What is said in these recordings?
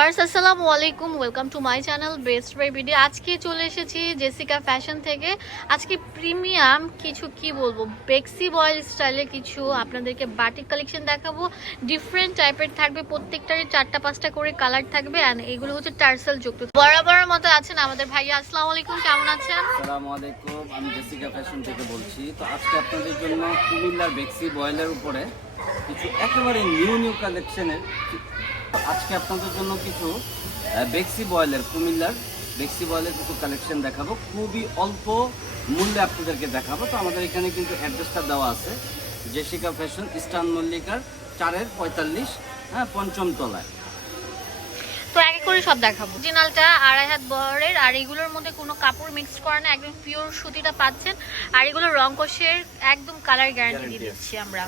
Viewers, আসসালামু আলাইকুম welcome to my channel best buy video আজকে চলে এসেছি জেসিকা ফ্যাশন থেকে। আজকে প্রিমিয়াম কিছু কি বলব? বেক্সি বয়েল স্টাইলে কিছু আপনাদেরকে বাটিক কালেকশন দেখাবো। ডিফারেন্ট টাইপের থাকবে, প্রত্যেকটারই চারটা পাঁচটা করে কালার থাকবে অ্যান্ড এগুলো হচ্ছে টার্সেল যুক্ত। বরাবর মতো আছেন আমাদের ভাইয়া। আসসালামু আলাইকুম, কেমন আছেন? আমি জেসিকা ফ্যাশন থেকে বলছি। তো আজকে আপনাদের জন্য কুমিল্লার বেক্সি বয়েলের উপরে কিছু একেবারে নিউ নিউ কালেকশনের আজকে আপনাদের জন্য কিছু বেক্সি বয়েলের কুমিল্লার বেক্সি বয়েলের কিছু কালেকশন দেখাবো। খুবই অল্প মূল্যে আপনাদেরকে দেখাবো। তো আমাদের এখানে কিন্তু অ্যাড্রেসটা দেওয়া আছে। জেসিকা ফ্যাশন ইস্টার্ন মল্লিকার চারের পঁয়তাল্লিশ হ্যাঁ পঞ্চম তলায়। তো এক এক করে সব দেখাবো। অরিজিনালটা আড়াই হাত বহরের আর এগুলোর মধ্যে কোনো কাপড় মিক্স করা না একদম পিওর সুতিটা পাচ্ছেন। আর এগুলো রং কষের একদম কালার গ্যারান্টি দিয়ে দিচ্ছি আমরা।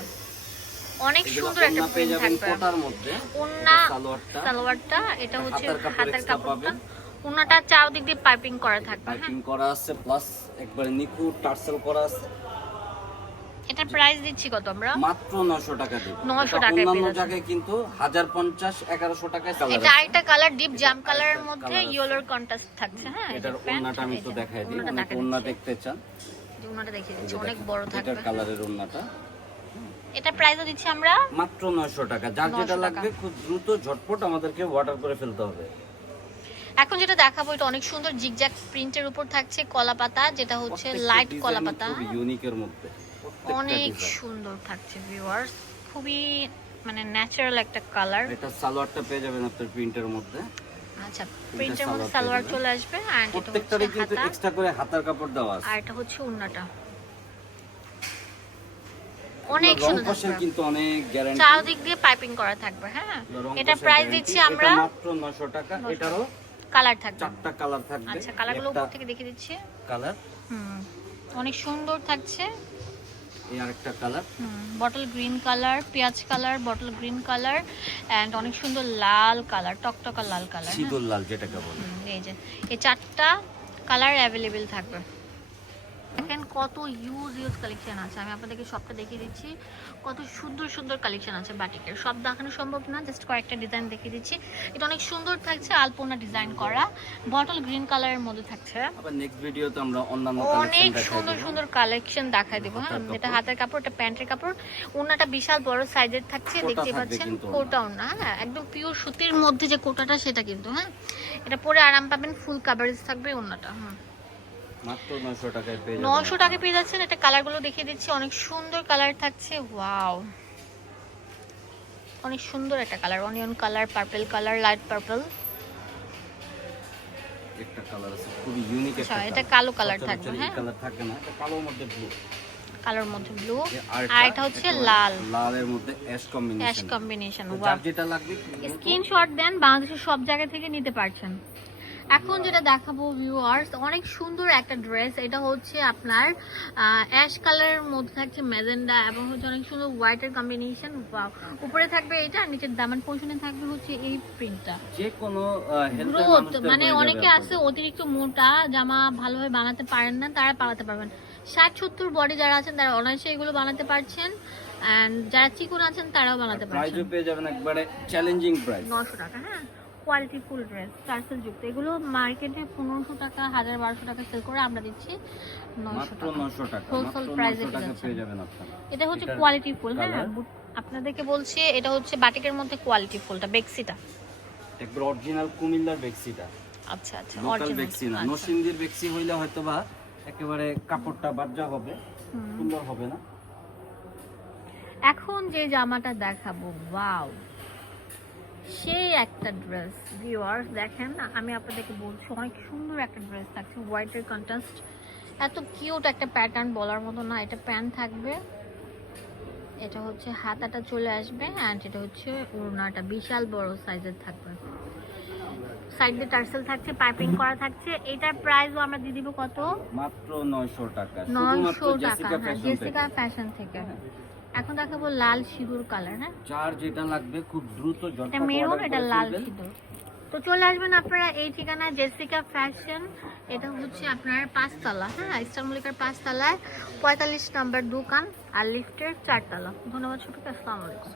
অনেক সুন্দর একটা প্রিন্ট থাকবে। ওন্না সালোয়ারটা এটা হচ্ছে হাতের কাপড়টা। ওন্নাটা চারদিক দিয়ে পাইপিং করা থাকবে হ্যাঁ। পাইপিং করা আছে প্লাস একবারে নিখুঁত টার্সেল করা আছে। এটা প্রাইস দিচ্ছি কত আমরা? মাত্র 900 টাকা দিব 900 এটা টাকায় অন্যান্য জায়গায় কিন্তু 1050 1100 টাকায় কালার এটা আরেকটা কালার ডিপ জাম কালারের মধ্যে ইয়েলোর কন্ট্রাস্ট থাকছে হ্যাঁ এটার ওন্নাটা আমি তো দেখাই দিই। ওন্না দেখতে চান। ওন্নাটা দেখিয়ে দিচ্ছি অনেক বড় এটার থাকবে। কালারের ওন্নাটা এটা প্রাইসও দিচ্ছি আমরা মাত্র 900 টাকা। যার যেটা লাগবে খুব দ্রুত ঝটপট আমাদেরকে অর্ডার করে ফেলতে হবে। এখন যেটা দেখাবো এটা অনেক সুন্দর জিগজ্যাগ প্রিন্টের উপর থাকছে কলা পাতা যেটা হচ্ছে লাইট কলা পাতা। ইউনিকের মধ্যে। অনেক সুন্দর থাকছে ভিউয়ার্স খুবই মানে ন্যাচারাল একটা কালার এটা সালোয়ারটা পেয়ে যাবেন আপনার প্রিন্টের মধ্যে। আচ্ছা প্রিন্টের মধ্যে সালোয়ার চলে আসবে আর এটা প্রত্যেকটারই হচ্ছে কিন্তু হাতা। এক্সট্রা করে হাতার কাপড় দেওয়া আছে। আর এটা হচ্ছে উন্নাটা। অনেক সুন্দর কিন্তু অনেক গ্যারান্টি চারদিক দিয়ে পাইপিং করা থাকবে হ্যাঁ? এটা প্রাইস দিচ্ছি আমরা মাত্র 900 টাকা এটারও কালার থাকবে। চারটা কালার থাকবে। আচ্ছা কালারগুলো উপর থেকে দেখিয়ে দিচ্ছি। কালার হুম অনেক সুন্দর থাকছে। এই আরেকটা কালার বটল গ্রিন কালার পেঁয়াজ colour bottle green colour and অনেক সুন্দর লাল কালার টকটকা লাল কালার সিঁদুর লাল যেটাকে বলে। এই যে এই চারটা কালার অ্যাভেলেবেল থাকবে। দেখেন কত ইউজ ইউজ কালেকশন আছে। আমি আপনাদেরকে সবটা দেখিয়ে দিচ্ছি। কত সুন্দর সুন্দর কালেকশন আছে বাটিকের। সব দেখানো সম্ভব না জাস্ট কয়েকটা ডিজাইন দেখিয়ে দিচ্ছি। এটা অনেক সুন্দর থাকছে আলপনা ডিজাইন করা। বটল গ্রিন কালারের মধ্যে থাকছে। আবার নেক্সট ভিডিওতে আমরা অন্যান্য অনেক সুন্দর সুন্দর কালেকশন দেখাই দেবো। হ্যাঁ এটা হাতের কাপড় এটা প্যান্টের কাপড়। ওনাটা বিশাল বড় সাইজের থাকছে দেখতে পাচ্ছেন? কিন্তু ওড়না। কোটা হ্যাঁ একদম পিওর সুতির মধ্যে যে কোটাটা সেটা কিন্তু হ্যাঁ। এটা পরে আরাম পাবেন ফুল কাভারেজ থাকবে ওনাটা হুম। মাত্র 900 টাকায় পেয়ে যাচ্ছেন। এটা কালারগুলো দেখিয়ে দিচ্ছি। অনেক সুন্দর কালার থাকছে। ওয়াও। অনেক সুন্দর একটা colour. Onion colour purple colour light purple. একটা কালার আছে খুবই ইউনিক আচ্ছা, একটা এটা কালো colour থাকবে, হ্যাঁ? কালার থাকে না এটা কালোর মধ্যে ব্লু কালার মধ্যে ব্লু আর এটা হচ্ছে লাল। লালের মধ্যে অ্যাশ অ্যাশ কম্বিনেশন কম্বিনেশন যার যেটা লাগবে স্ক্রিনশট দেন বাংলাদেশের সব জায়গা থেকে নিতে পারছেন। এখন যেটা দেখাবো ভিউয়ার্স অনেক সুন্দর একটা ড্রেস এটা হচ্ছে আপনার অ্যাশ কালারের মধ্যে থাকছে মেজেন্ডা এবং হচ্ছে অনেক সুন্দর হোয়াইটের কম্বিনেশন উপরে থাকবে এটা নিচের দামান পোর্শনে থাকবে হচ্ছে এই প্রিন্টটা যে কোনো গ্রোথ মানে অনেকে আছে অতিরিক্ত মোটা জামা ভালোভাবে বানাতে পারেন না তারা বানাতে পারবেন। ষাট সত্তর বডি যারা আছেন তারা অনায়াসে এগুলো বানাতে পারছেন। অ্যান্ড যারা চিকন আছেন তারাও বানাতে পারছেন। প্রাইসও পেয়ে যাবেন একবারে চ্যালেঞ্জিং প্রাইস নশো টাকা হ্যাঁ। কোয়ালিটি ফুল ড্রেস টার্সেল যুক্ত। এগুলো মার্কেটে পনেরোশো টাকা হাজার বারোশো টাকা সেল করে আমরা দিচ্ছি নশো টাকা। 900 টাকা Wholesale মাত্র price এ 900 টাকা দিচ্ছেন। পেয়ে যাবেন আপনারা। এটা হচ্ছে এটার কোয়ালিটি ফুল হ্যাঁ? আপনাদেরকে বলছি এটা হচ্ছে বাটিকের মধ্যে কোয়ালিটি ফুলটা বেক্সিটা। একবার অরিজিনাল কুমিল্লার বেক্সিটা। আচ্ছা আচ্ছা original, বেক্সি না। আচ্ছা। নরসিংদীর বেক্সি হইলে হয়তো বা একেবারে কাপড়টা বাজ্জা হবে সুন্দর হবে না? এখন যে জামাটা দেখাবো ওয়াও সেই একটা ড্রেস ভিউয়ার্স দেখেন আমি আপনাদেরকে বলছি অনেক সুন্দর একটা ড্রেস থাকছে হোয়াইটের কন্ট্রাস্ট এত কিউট একটা প্যাটার্ন বলার মতো না এটা প্যান্ট থাকবে। এটা হচ্ছে হাতাটা চলে আসবে অ্যান্ড এটা হচ্ছে ওড়নাটা বিশাল বড় সাইজের থাকবে। সাইড দিয়ে টার্সেল থাকছে পাইপিং করা থাকছে এটার প্রাইসও আমরা দিয়ে দিব কত? মাত্র 900 টাকা নয়শো শুধুমাত্র টাকা জেসিকা ফ্যাশন জেসিকা ফ্যাশন থেকে। এখন দেখাবো লাল সিঁদুর কালার হ্যাঁ? চার যেটা লাগবে খুব দ্রুত এটা মেরুন এটা লাল। সিঁদুর। তো চলে আসবেন আপনারা এই ঠিকানা জেসিকা ফ্যাশন এটা হচ্ছে আপনার পাঁচতলা হ্যাঁ? ইস্টার মল্লিকার পাঁচতলায় পঁয়তাল্লিশ নম্বর দোকান আর লিফটের চারতলা। ধন্যবাদ ছোটকে আসসালামু আলাইকুম।